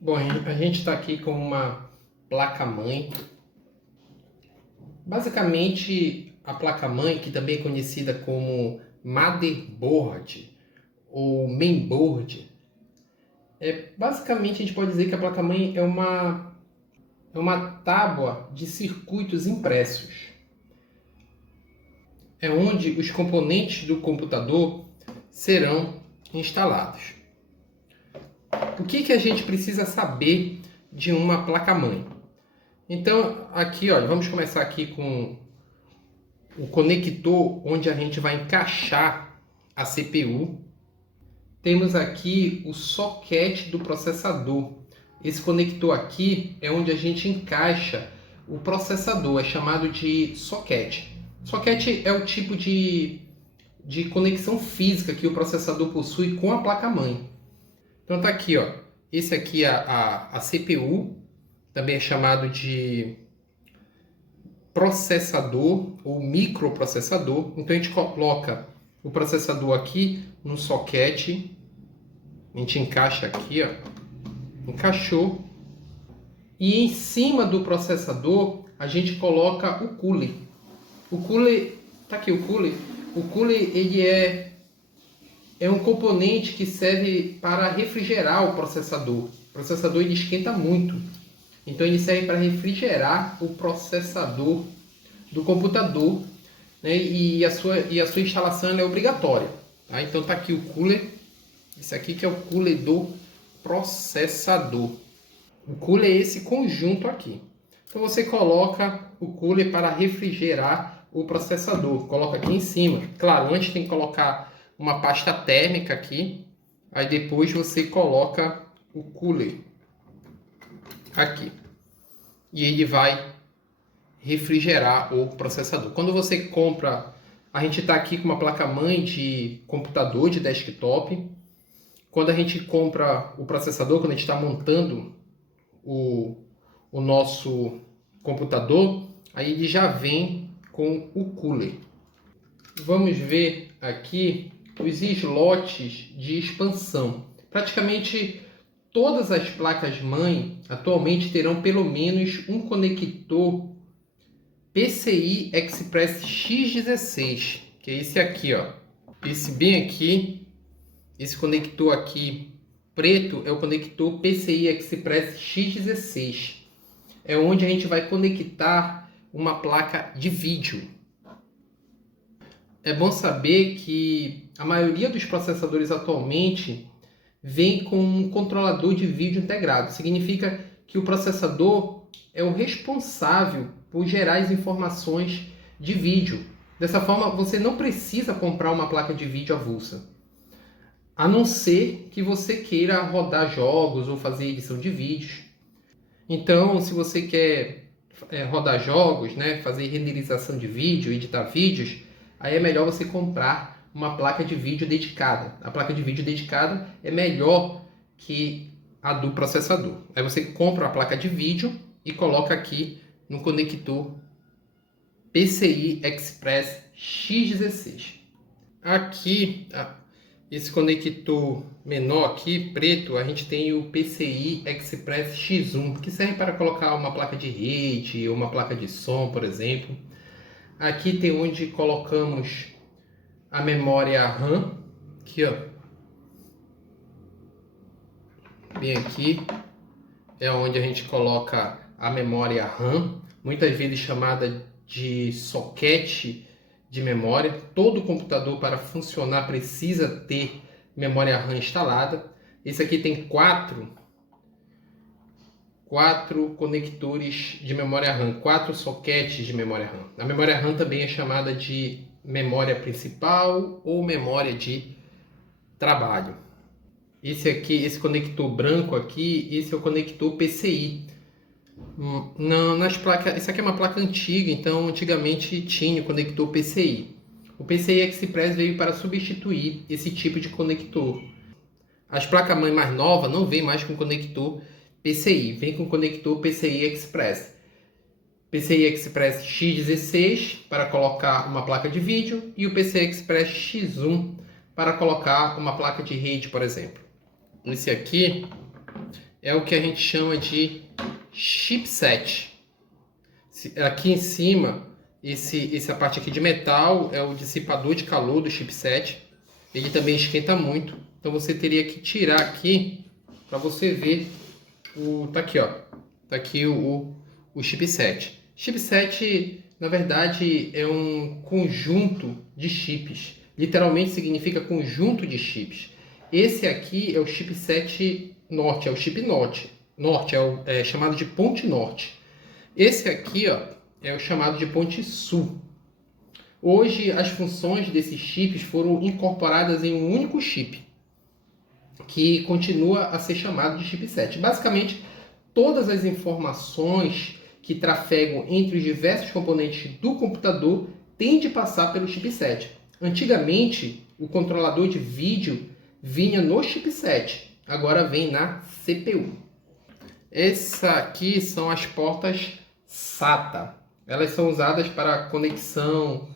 Bom, a gente está aqui com uma placa-mãe. Basicamente, a placa-mãe, que também é conhecida como motherboard ou mainboard, basicamente a gente pode dizer que a placa-mãe é uma tábua de circuitos impressos. É onde os componentes do computador serão instalados. O que a gente precisa saber de uma placa-mãe? Então, aqui, olha, vamos começar aqui com o conector onde a gente vai encaixar a CPU. Temos aqui o socket do processador. Esse conector aqui é onde a gente encaixa o processador, é chamado de socket. Socket é o tipo de conexão física que o processador possui com a placa-mãe. Então tá aqui, ó. Esse aqui é a CPU, também é chamado de processador ou microprocessador. Então a gente coloca o processador aqui no socket, a gente encaixa aqui, ó, encaixou, e em cima do processador a gente coloca o cooler. O cooler, tá aqui o cooler. O cooler ele é um componente que serve para refrigerar o processador. O processador ele esquenta muito. Então ele serve para refrigerar o processador do computador, né? E a sua instalação é obrigatória. Tá? Então está aqui o cooler. Esse aqui que é o cooler do processador. O cooler é esse conjunto aqui. Então você coloca o cooler para refrigerar o processador. Coloca aqui em cima. Claro, antes tem que colocar uma pasta térmica aqui. Aí depois você coloca o cooler aqui. E ele vai refrigerar o processador. Quando você compra, a gente está aqui com uma placa-mãe de computador, de desktop. Quando a gente compra o processador, quando a gente está montando o nosso computador, aí ele já vem com o cooler. Vamos ver aqui os slots de expansão. Praticamente todas as placas-mãe atualmente terão pelo menos um conector PCI Express X16, que é esse aqui, ó. Esse bem aqui, esse conector aqui preto é o conector PCI Express X16. É onde a gente vai conectar uma placa de vídeo. É bom saber que a maioria dos processadores atualmente vem com um controlador de vídeo integrado. Significa que o processador é o responsável por gerar as informações de vídeo. Dessa forma, você não precisa comprar uma placa de vídeo avulsa. A não ser que você queira rodar jogos ou fazer edição de vídeos. Então, se você quer rodar jogos, né, fazer renderização de vídeo, editar vídeos, aí é melhor você comprar uma placa de vídeo dedicada. A placa de vídeo dedicada é melhor que a do processador. Aí você compra a placa de vídeo e coloca aqui no conector PCI Express X16. Aqui, esse conector menor aqui, preto, a gente tem o PCI Express X1, que serve para colocar uma placa de rede ou uma placa de som, por exemplo. Aqui tem onde colocamos a memória RAM, aqui ó, bem aqui, é onde a gente coloca a memória RAM, muitas vezes chamada de socket de memória. Todo computador para funcionar precisa ter memória RAM instalada. Esse aqui tem quatro conectores de memória RAM, 4 sockets de memória RAM. A memória RAM também é chamada de memória principal ou memória de trabalho. Esse aqui, esse conector branco aqui, esse é o conector PCI. Nas placas, isso aqui é uma placa antiga, então antigamente tinha o conector PCI. O PCI Express veio para substituir esse tipo de conector. As placas-mãe mais novas não vêm mais com conector PCI, vem com conector PCI Express. PCI Express X16 para colocar uma placa de vídeo e o PCI Express X1 para colocar uma placa de rede, por exemplo. Esse aqui é o que a gente chama de chipset. Aqui em cima, essa parte aqui de metal é o dissipador de calor do chipset. Ele também esquenta muito, então você teria que tirar aqui para você ver tá aqui, ó. Tá aqui o chipset. Chipset, na verdade, é um conjunto de chips. Literalmente significa conjunto de chips. Esse aqui é o chipset norte, é o chip norte. Norte é chamado de ponte norte. Esse aqui, ó, é o chamado de ponte sul. Hoje, as funções desses chips foram incorporadas em um único chip, que continua a ser chamado de chipset. Basicamente, todas as informações que trafegam entre os diversos componentes do computador têm de passar pelo chipset. Antigamente, o controlador de vídeo vinha no chipset, agora vem na CPU. Essa aqui são as portas SATA. Elas são usadas para conexão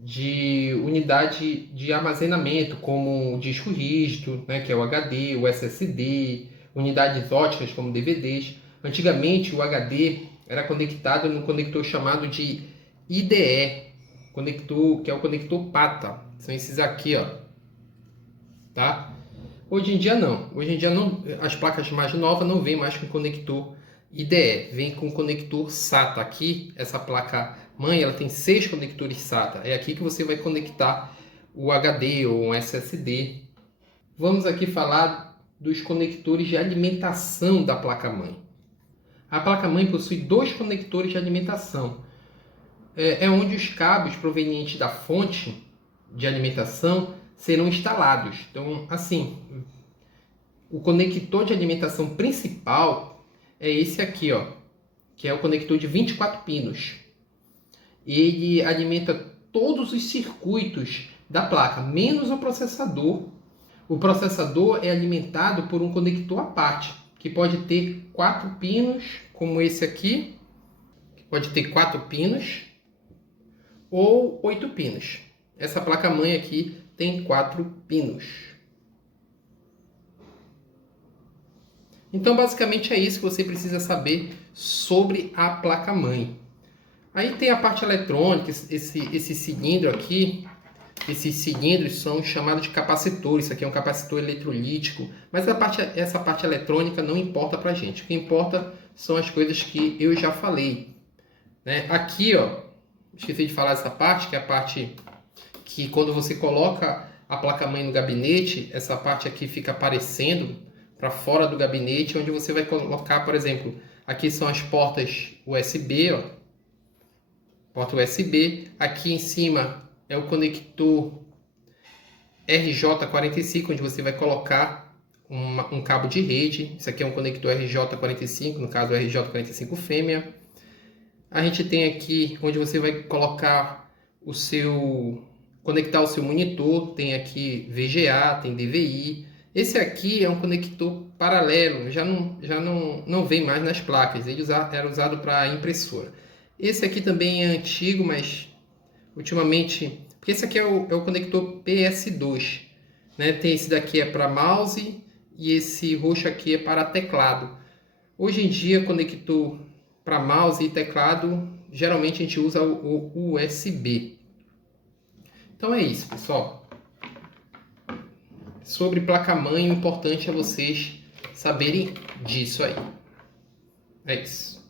de unidade de armazenamento, como o disco rígido, né, que é o HD, o SSD, unidades óticas, como DVDs. Antigamente, o HD era conectado no conector chamado de IDE, conector, que é o conector PATA. São esses aqui, ó. Tá? Hoje em dia não. Hoje em dia não, as placas mais novas não vêm mais com conector IDE, vem com conector SATA. Aqui, essa placa mãe, ela tem 6 conectores SATA. É aqui que você vai conectar o HD ou um SSD. Vamos aqui falar dos conectores de alimentação da placa mãe. A placa mãe possui 2 conectores de alimentação. É onde os cabos provenientes da fonte de alimentação serão instalados. Então, assim, o conector de alimentação principal é esse aqui, ó, que é o conector de 24 pinos. Ele alimenta todos os circuitos da placa, menos o processador. O processador é alimentado por um conector à parte, que pode ter 4 pinos, como esse aqui, que pode ter 4 pinos, ou 8 pinos. Essa placa-mãe aqui tem 4 pinos. Então, basicamente é isso que você precisa saber sobre a placa-mãe. Aí tem a parte eletrônica, esse cilindro aqui. Esses cilindros são chamados de capacitores. Isso aqui é um capacitor eletrolítico. Mas essa parte eletrônica não importa pra gente. O que importa são as coisas que eu já falei, né? Aqui, ó, esqueci de falar essa parte, que é a parte que quando você coloca a placa-mãe no gabinete, essa parte aqui fica aparecendo para fora do gabinete, onde você vai colocar, por exemplo, aqui são as portas USB, ó, porta USB. Aqui em cima é o conector RJ45, onde você vai colocar um cabo de rede. Isso aqui é um conector RJ45, no caso o RJ45 fêmea. A gente tem aqui onde você vai colocar conectar o seu monitor. Tem aqui VGA, tem DVI. Esse aqui é um conector paralelo, já não vem mais nas placas. Ele era usado para impressora. Esse aqui também é antigo, mas ultimamente... Porque esse aqui é o conector PS2. Né? Tem esse daqui é para mouse e esse roxo aqui é para teclado. Hoje em dia, conector para mouse e teclado, geralmente a gente usa o USB. Então é isso, pessoal. Sobre placa-mãe, o importante é vocês saberem disso aí. É isso.